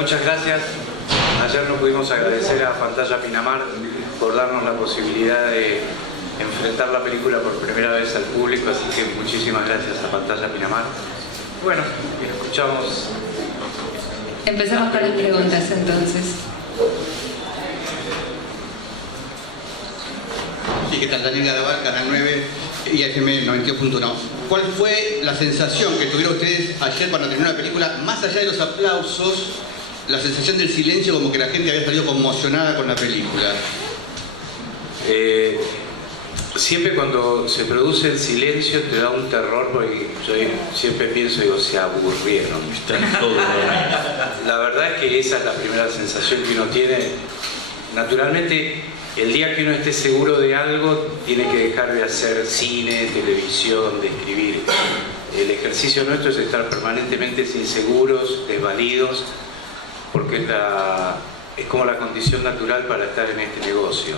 muchas gracias. Ayer no pudimos agradecer a Pantalla Pinamar por darnos la posibilidad de enfrentar la película por primera vez al público, así que muchísimas gracias a Pantalla Pinamar. Bueno, escuchamos. Empezamos con las preguntas entonces. Sí, ¿qué tal? Daniel Gadabar, Canal 9 y FM 92.1. ¿Cuál fue la sensación que tuvieron ustedes ayer cuando terminó la película? Más allá de los aplausos, la sensación del silencio, como que la gente había salido conmocionada con la película. Siempre cuando se produce el silencio te da un terror, porque yo siempre pienso, digo, se aburrieron. Están todos. La verdad es que esa es la primera sensación que uno tiene. Naturalmente, el día que uno esté seguro de algo, tiene que dejar de hacer cine, televisión, de escribir. El ejercicio nuestro es estar permanentemente inseguros, desvalidos, porque es como la condición natural para estar en este negocio.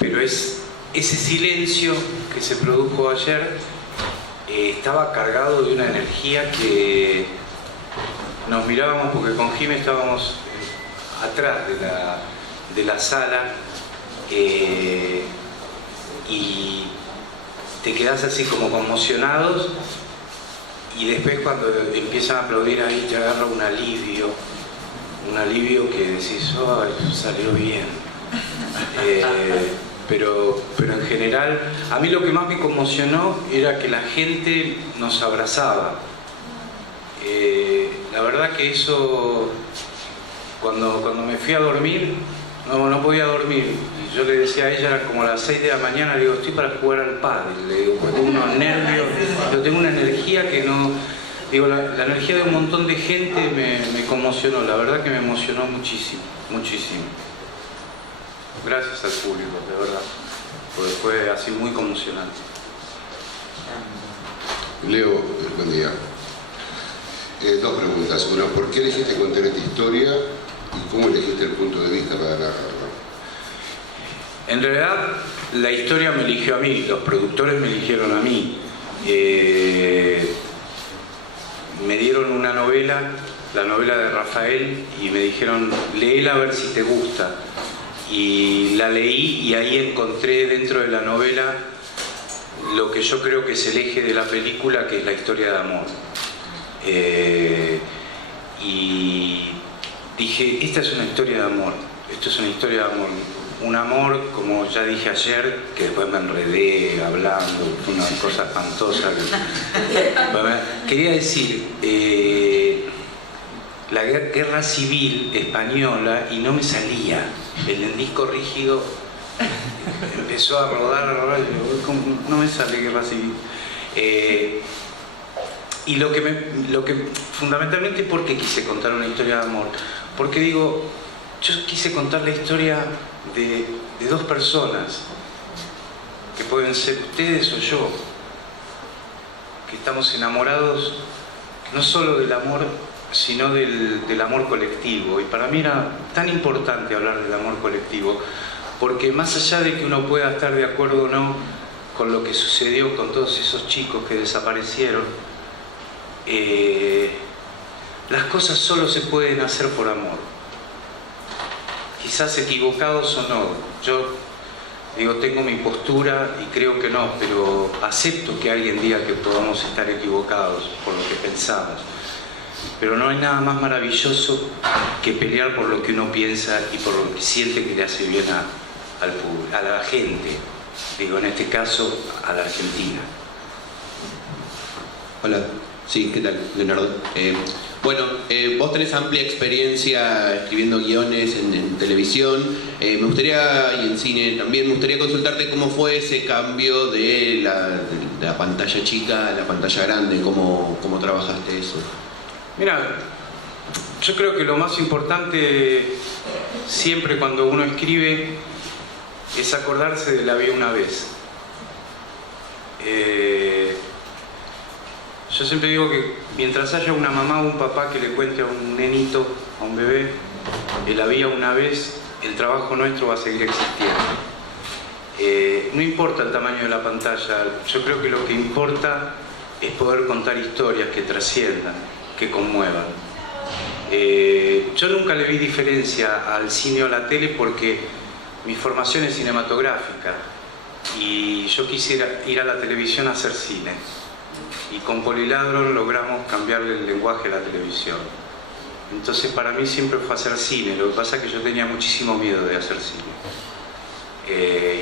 Pero ese silencio que se produjo ayer estaba cargado de una energía que nos mirábamos, porque con Jimé estábamos atrás de la sala y te quedás así como conmocionados, y después cuando empiezan a aplaudir ahí te agarra un alivio que decís, oh, salió bien. Pero en general, a mí lo que más me conmocionó era que la gente nos abrazaba. La verdad que eso, cuando me fui a dormir, no podía dormir. Y yo le decía a ella, era como a las 6 de la mañana, le digo, estoy para jugar al pádel. Le digo, tengo unos nervios, yo tengo una energía que no... Digo, la energía de un montón de gente me conmocionó, la verdad que me emocionó muchísimo, muchísimo. Gracias al público, de verdad, porque fue así muy conmocionante. Leo, buen día. Dos preguntas. Una, ¿por qué elegiste contar esta historia y cómo elegiste el punto de vista para narrarla? En realidad, la historia me eligió a mí, los productores me eligieron a mí. Me dieron una novela, la novela de Rafael, y me dijeron, léela a ver si te gusta. Y la leí y ahí encontré dentro de la novela lo que yo creo que es el eje de la película, que es la historia de amor. Y dije, esta es una historia de amor, esto es una historia de amor. Un amor, como ya dije ayer, que después me enredé hablando, fue una cosa espantosa. Quería decir, la guerra civil española, y no me salía. El endisco rígido empezó a rodar, y no me sale guerra civil. Y lo que fundamentalmente, ¿por qué quise contar una historia de amor? Porque digo, yo quise contar la historia de dos personas, que pueden ser ustedes o yo, que estamos enamorados no solo del amor, sino del amor colectivo. Y para mí era tan importante hablar del amor colectivo, porque más allá de que uno pueda estar de acuerdo o no con lo que sucedió con todos esos chicos que desaparecieron, las cosas solo se pueden hacer por amor. Quizás equivocados o no. Yo digo, tengo mi postura y creo que no, pero acepto que alguien diga que podamos estar equivocados por lo que pensamos. Pero no hay nada más maravilloso que pelear por lo que uno piensa y por lo que siente que le hace bien al público, a la gente. Digo, en este caso, a la Argentina. Hola, sí, ¿qué tal, Leonardo? Bueno, vos tenés amplia experiencia escribiendo guiones en televisión, me gustaría, y en cine también, me gustaría consultarte cómo fue ese cambio de la pantalla chica a la pantalla grande, cómo trabajaste eso. Mira, yo creo que lo más importante siempre cuando uno escribe es acordarse de la vida una vez. Yo siempre digo que mientras haya una mamá o un papá que le cuente a un nenito, a un bebé, la vida una vez, el trabajo nuestro va a seguir existiendo. No importa el tamaño de la pantalla, yo creo que lo que importa es poder contar historias que trasciendan, que conmuevan. Yo nunca le vi diferencia al cine o a la tele porque mi formación es cinematográfica y yo quisiera ir a la televisión a hacer cine. Y con Poliladron logramos cambiarle el lenguaje a la televisión. Entonces para mí siempre fue hacer cine, lo que pasa es que yo tenía muchísimo miedo de hacer cine.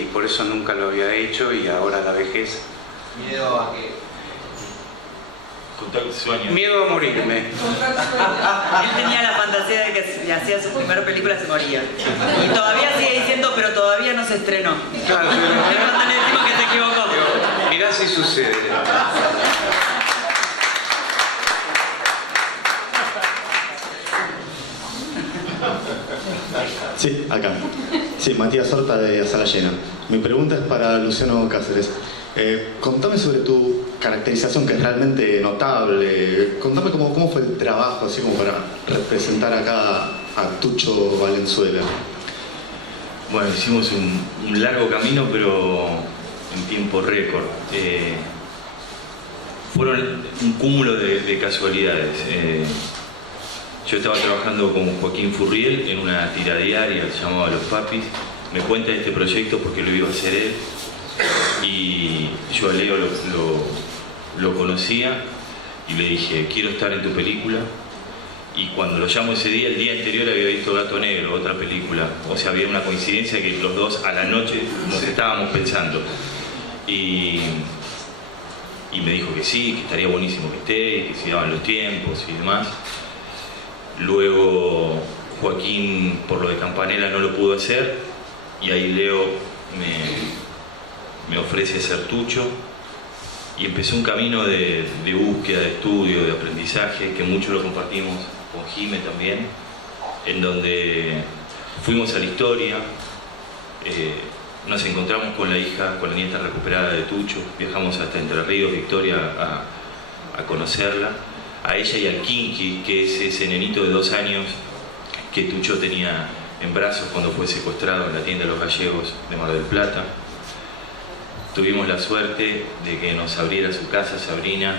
Y por eso nunca lo había hecho y ahora a la vejez... ¿Miedo a qué? Contar sueños. Miedo a morirme. Él tenía la fantasía de que si hacía su primera película se moría. Y todavía sigue diciendo, pero todavía no se estrenó. Claro, Es cuando le decimos que se equivocó. pero mirá si sucede. Sí, acá. Sí, Matías Horta de A Sala Llena. Mi pregunta es para Luciano Cáceres. Contame sobre tu caracterización, que es realmente notable. Contame cómo fue el trabajo, así como para representar acá a Tucho Valenzuela. Bueno, hicimos un largo camino, pero en tiempo récord. Fueron un cúmulo de casualidades. Yo estaba trabajando con Joaquín Furriel en una tira diaria que se llamaba Los Papis. Me cuenta de este proyecto porque lo iba a hacer él. Y yo a Leo lo conocía y le dije, quiero estar en tu película. Y cuando lo llamo ese día, el día anterior había visto Gato Negro, otra película. O sea, había una coincidencia que los dos a la noche nos estábamos pensando. Y me dijo que sí, que estaría buenísimo que esté, que se daban los tiempos y demás. Luego Joaquín, por lo de Campanella, no lo pudo hacer. Y ahí Leo me ofrece ser Tucho. Y empezó un camino de búsqueda, de estudio, de aprendizaje, que mucho lo compartimos con Jime también, en donde fuimos a la historia, nos encontramos con la hija, con la nieta recuperada de Tucho, viajamos hasta Entre Ríos, Victoria, a conocerla, a ella y al Kinky, que es ese nenito de 2 años que Tucho tenía en brazos cuando fue secuestrado en la tienda de los Gallegos de Mar del Plata. Tuvimos la suerte de que nos abriera su casa Sabrina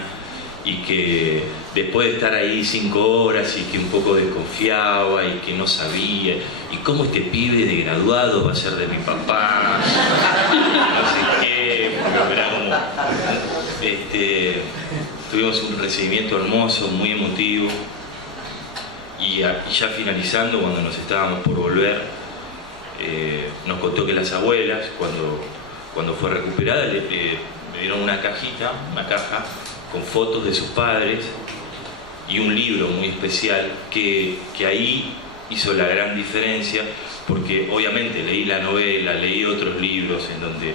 y que después de estar ahí 5 horas y que un poco desconfiaba y que no sabía, y cómo este pibe de graduado va a ser de mi papá, no sé qué, porque era como... tuvimos un recibimiento hermoso, muy emotivo, y ya finalizando, cuando nos estábamos por volver, nos contó que las abuelas, cuando fue recuperada, le dieron una caja con fotos de sus padres y un libro muy especial que ahí hizo la gran diferencia, porque obviamente leí la novela, leí otros libros en donde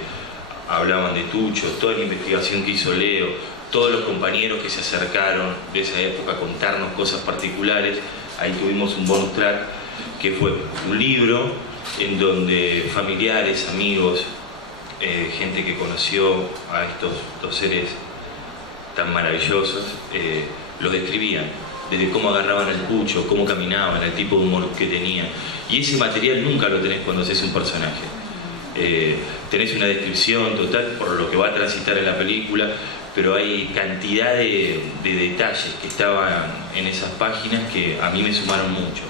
hablaban de Tucho, toda la investigación que hizo Leo, todos los compañeros que se acercaron de esa época a contarnos cosas particulares. Ahí tuvimos un bonus track que fue un libro en donde familiares, amigos, gente que conoció a estos 2 seres tan maravillosos, los describían, desde cómo agarraban el pucho, cómo caminaban, el tipo de humor que tenían. Y ese material nunca lo tenés cuando haces un personaje. Tenés una descripción total por lo que va a transitar en la película, pero hay cantidad de detalles que estaban en esas páginas que a mí me sumaron mucho.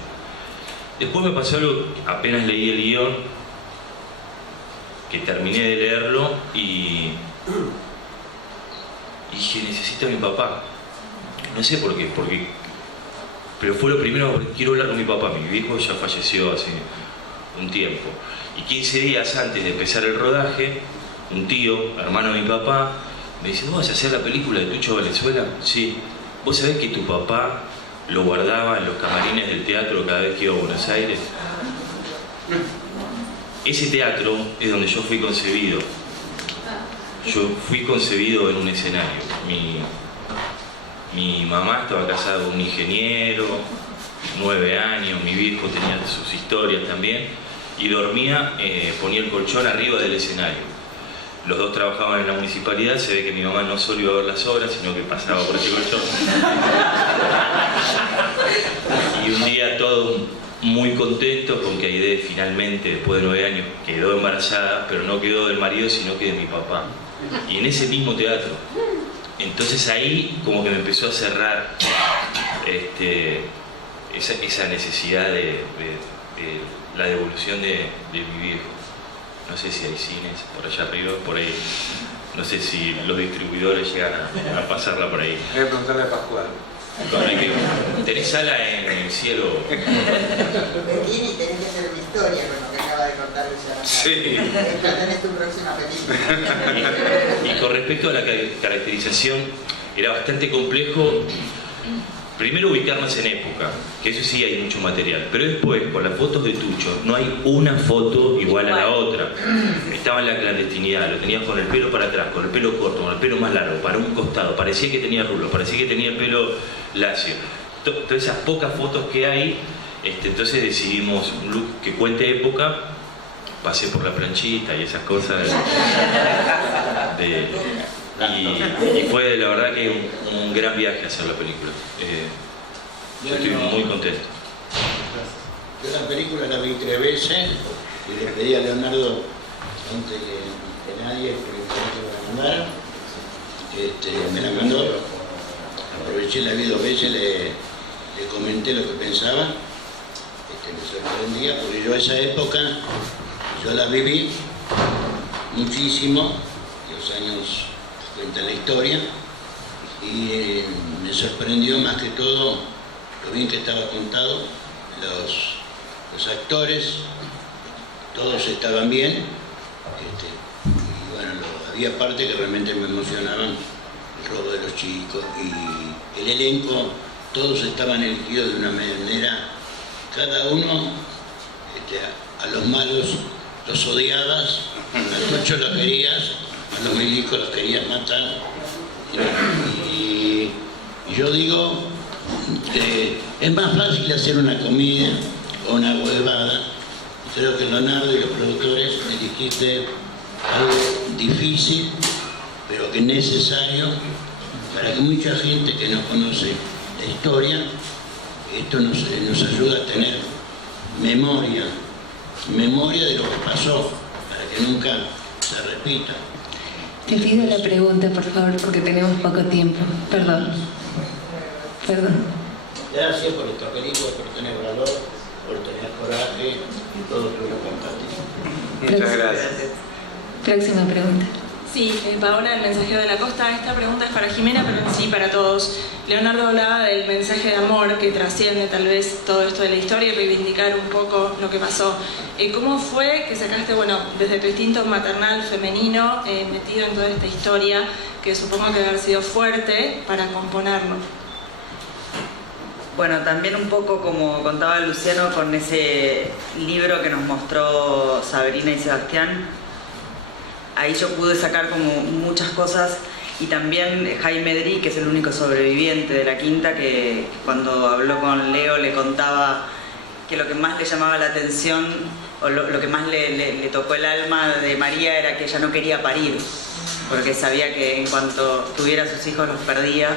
Después me pasó algo, apenas leí el guión, que terminé de leerlo y dije, necesito a mi papá. No sé por qué, pero fue lo primero, porque quiero hablar con mi papá. Mi viejo ya falleció hace un tiempo. Y 15 días antes de empezar el rodaje, un tío, hermano de mi papá, me dice, ¿vos vas a hacer la película de Tucho Valenzuela? Sí. ¿Vos sabés que tu papá lo guardaba en los camarines del teatro cada vez que iba a Buenos Aires? Ese teatro es donde yo fui concebido. Yo fui concebido en un escenario. Mi mamá estaba casada con un ingeniero, 9 años, mi viejo tenía sus historias también, y dormía, ponía el colchón arriba del escenario. Los dos trabajaban en la municipalidad, se ve que mi mamá no solo iba a ver las obras, sino que pasaba por ese colchón. Y un día todos muy contentos con que Aide finalmente, después de 9 años, quedó embarazada, pero no quedó del marido, sino que de mi papá. Y en ese mismo teatro. Entonces ahí como que me empezó a cerrar esa necesidad de la devolución de mi viejo. No sé si hay cines por allá arriba, por ahí. No sé si los distribuidores llegan a pasarla por ahí. Voy a preguntarle a Pascual. ¿Tenés sala en el cielo? Bertini, tenés que hacer una historia con lo que acaba de contar Luciano. Sí. Ya tenés tu próxima película. Y con respecto a la caracterización, era bastante complejo. Primero ubicarnos en época, que eso sí hay mucho material, pero después con las fotos de Tucho no hay una foto igual a la otra. Estaba en la clandestinidad, lo tenías con el pelo para atrás, con el pelo corto, con el pelo más largo, para un costado, parecía que tenía rulos, parecía que tenía el pelo lacio. Todas esas pocas fotos que hay, entonces decidimos un look que cuente época, pasé por la planchita y esas cosas y fue la verdad que un gran viaje hacer la película. Yo estoy muy contento. Yo la película la vi 3 veces y le pedí a Leonardo antes que nadie que me la mandara. Me la mandó, aproveché, la vi 2 veces, le comenté lo que pensaba. Me sorprendía porque yo a esa época yo la viví muchísimo, los años cuenta la historia, y me sorprendió más que todo lo bien que estaba contado, los actores, todos estaban bien, y bueno, había partes que realmente me emocionaban, el robo de los chicos, y el elenco, todos estaban elegidos de una manera, cada uno a los malos los odiabas, a Tucho los querías, a los milicos los querías matar. Y yo digo que es más fácil hacer una comedia o una huevada. Creo que Leonardo y los productores eligiste algo difícil, pero que es necesario para que mucha gente que no conoce la historia, esto nos ayuda a tener memoria de lo que pasó, para que nunca se repita. Te pido la pregunta, por favor, porque tenemos poco tiempo. Perdón. Gracias por esta película, por tener valor, por tener coraje y todo lo que compartís. Muchas gracias. Próxima pregunta. Sí, Paola, del Mensajero de la Costa. Esta pregunta es para Jimena, pero en sí para todos. Leonardo hablaba del mensaje de amor que trasciende tal vez todo esto de la historia y reivindicar un poco lo que pasó. ¿Cómo fue que sacaste, desde tu instinto maternal, femenino, metido en toda esta historia, que supongo que debe haber sido fuerte para componerlo? Bueno, también un poco como contaba Luciano con ese libro que nos mostró Sabrina y Sebastián, ahí yo pude sacar como muchas cosas, y también Jaime Dri, que es el único sobreviviente de la quinta, que cuando habló con Leo le contaba que lo que más le llamaba la atención o lo que más le tocó el alma de María era que ella no quería parir, porque sabía que en cuanto tuviera a sus hijos los perdía.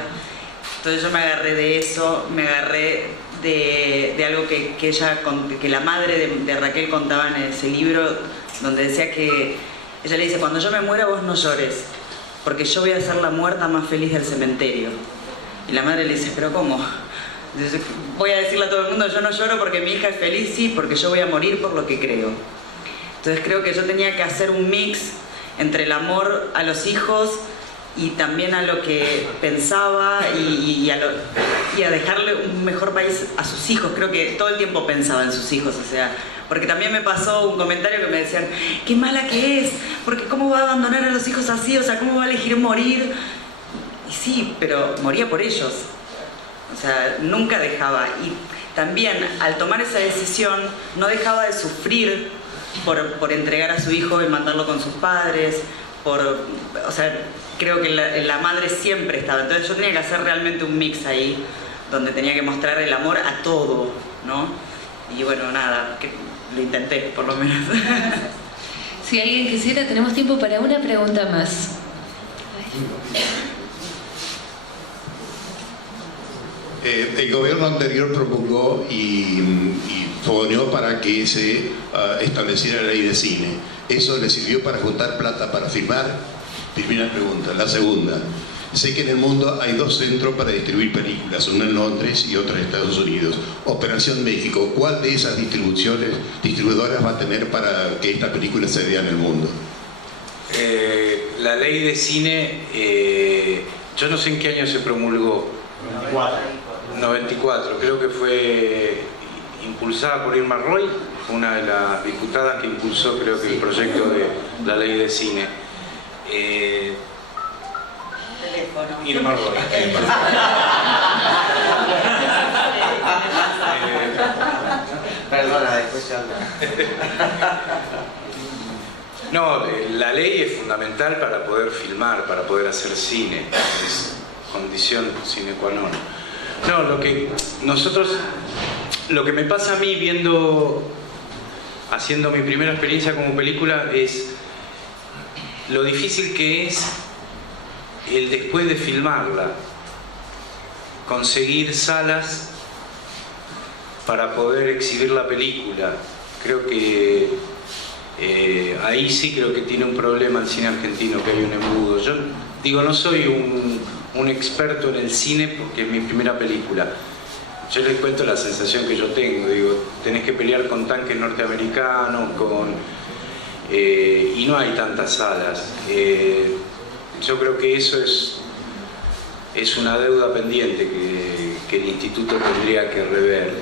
Entonces yo me agarré de eso, me agarré de algo que la madre de Raquel contaba en ese libro, donde decía que ella le dice: cuando yo me muera vos no llores, porque yo voy a ser la muerta más feliz del cementerio. Y la madre le dice: ¿pero cómo? Entonces, voy a decirle a todo el mundo: yo no lloro porque mi hija es feliz, sí, porque yo voy a morir por lo que creo. Entonces creo que yo tenía que hacer un mix entre el amor a los hijos y también a lo que pensaba y a dejarle un mejor país a sus hijos. Creo que todo el tiempo pensaba en sus hijos, porque también me pasó un comentario que me decían: qué mala que es, porque cómo va a abandonar a los hijos así, cómo va a elegir morir. Y sí, pero moría por ellos, nunca dejaba. Y también al tomar esa decisión no dejaba de sufrir por entregar a su hijo y mandarlo con sus padres, creo que la madre siempre estaba. Entonces yo tenía que hacer realmente un mix ahí, donde tenía que mostrar el amor a todo, ¿no? Y nada, que lo intenté, por lo menos. Si alguien quisiera, tenemos tiempo para una pregunta más. El gobierno anterior promulgó y ponió para que se estableciera la ley de cine. ¿Eso le sirvió para juntar plata para filmar? Primera pregunta. La segunda, Sé que en el mundo hay 2 centros para distribuir películas, uno en Londres y otro en Estados Unidos. Operación México, ¿cuál de esas distribuidoras va a tener para que esta película se vea en el mundo? La ley de cine, yo no sé en qué año se promulgó. 94, creo que fue impulsada por Irma Roy, una de las diputadas que impulsó, creo que, el proyecto de la ley de cine. Irma Roy. Perdona, después se habla. No, la ley es fundamental para poder filmar, para poder hacer cine. Es condición sine qua non. No, lo que me pasa a mí haciendo mi primera experiencia como película es lo difícil que es el después de filmarla, conseguir salas para poder exhibir la película. Creo que ahí sí creo que tiene un problema el cine argentino, que hay un embudo. Yo digo, no soy un experto en el cine porque es mi primera película. Yo les cuento la sensación que yo tengo. Digo, tenés que pelear con tanques norteamericanos, y no hay tantas salas. Yo creo que eso es una deuda pendiente que el instituto tendría que rever,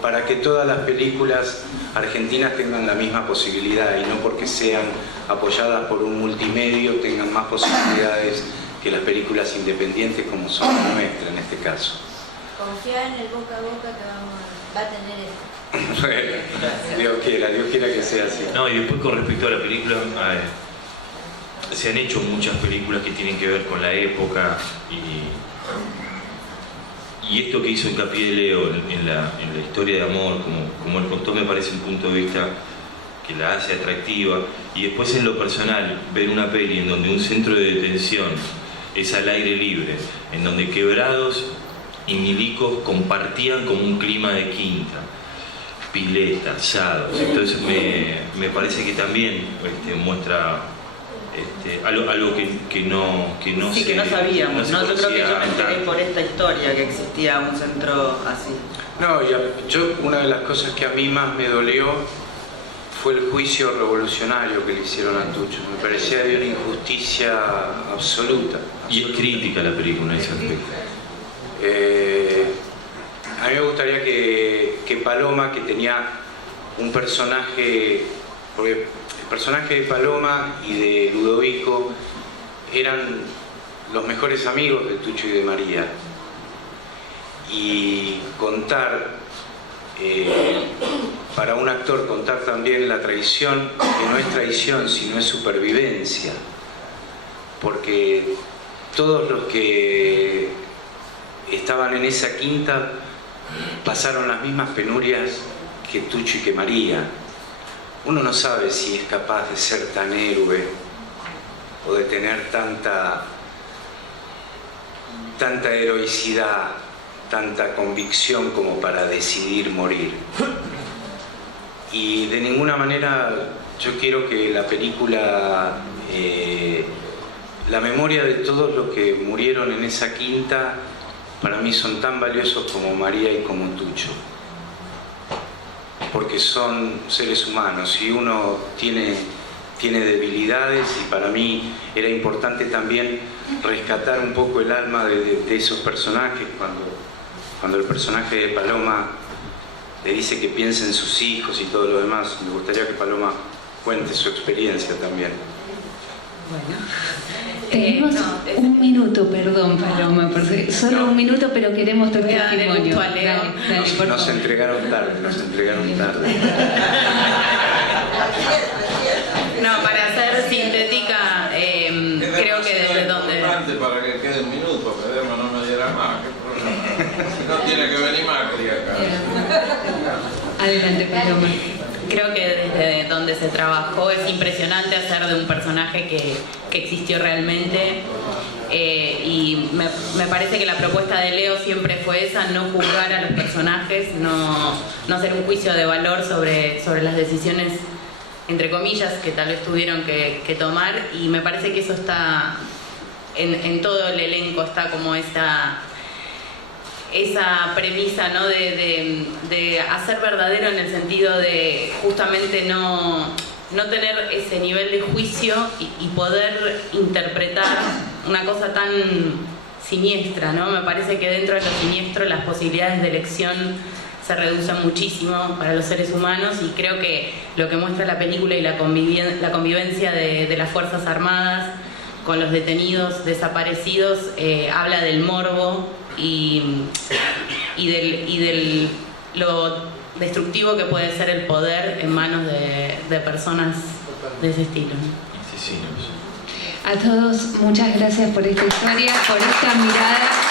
para que todas las películas argentinas tengan la misma posibilidad y no porque sean apoyadas por un multimedio tengan más posibilidades que las películas independientes como son la nuestra en este caso. Confía en el boca a boca que va a tener esto. Bueno, Dios quiera que sea así. No, y después con respecto a la película, se han hecho muchas películas que tienen que ver con la época y esto que hizo hincapié Leo en la historia de amor, como él contó, me parece un punto de vista que la hace atractiva. Y después en lo personal, ver una peli en donde un centro de detención es al aire libre, en donde Quebrados y Milicos compartían como un clima de quinta, pileta, asados. Entonces me parece que también muestra algo que no sí, que no sabíamos, ¿no? Yo creo que yo me enteré por esta historia que existía un centro así. No, una de las cosas que a mí más me dolió fue el juicio revolucionario que le hicieron a Tucho. Me parecía de una injusticia absoluta. Y es crítica la película en ese aspecto. A mí me gustaría que Paloma, que tenía un personaje, porque el personaje de Paloma y de Ludovico eran los mejores amigos de Tucho y de María, y contar, para un actor contar también la traición, que no es traición sino es supervivencia, porque todos los que estaban en esa quinta pasaron las mismas penurias que Tucho y que María. Uno no sabe si es capaz de ser tan héroe o de tener tanta heroicidad, tanta convicción como para decidir morir. Y de ninguna manera yo quiero que la película, la memoria de todos los que murieron en esa quinta, para mí son tan valiosos como María y como Tucho, porque son seres humanos y uno tiene debilidades, y para mí era importante también rescatar un poco el alma de esos personajes. Cuando el personaje de Paloma le dice que piensa en sus hijos y todo lo demás, me gustaría que Paloma cuente su experiencia también. Bueno. Tenemos un minuto, perdón, Paloma, porque solo un minuto, pero queremos tu testimonio. Nos entregaron tarde. No, para ser sintética, creo que desde donde... Para que quede un minuto, pero no me diera más, qué problema. No tiene que venir Macri acá. Adelante, Paloma. Creo que desde donde se trabajó es impresionante hacer de un personaje que existió realmente, y me parece que la propuesta de Leo siempre fue esa: no juzgar a los personajes, no hacer un juicio de valor sobre las decisiones, entre comillas, que tal vez tuvieron que tomar, y me parece que eso está en todo el elenco está como esa premisa, ¿no? de hacer verdadero en el sentido de justamente no tener ese nivel de juicio y poder interpretar una cosa tan siniestra, ¿no? Me parece que dentro de lo siniestro las posibilidades de elección se reducen muchísimo para los seres humanos, y creo que lo que muestra la película y la convivencia de las Fuerzas Armadas con los detenidos desaparecidos habla del morbo y lo destructivo que puede ser el poder en manos de personas de ese estilo. A todos, muchas gracias por esta historia, por esta mirada.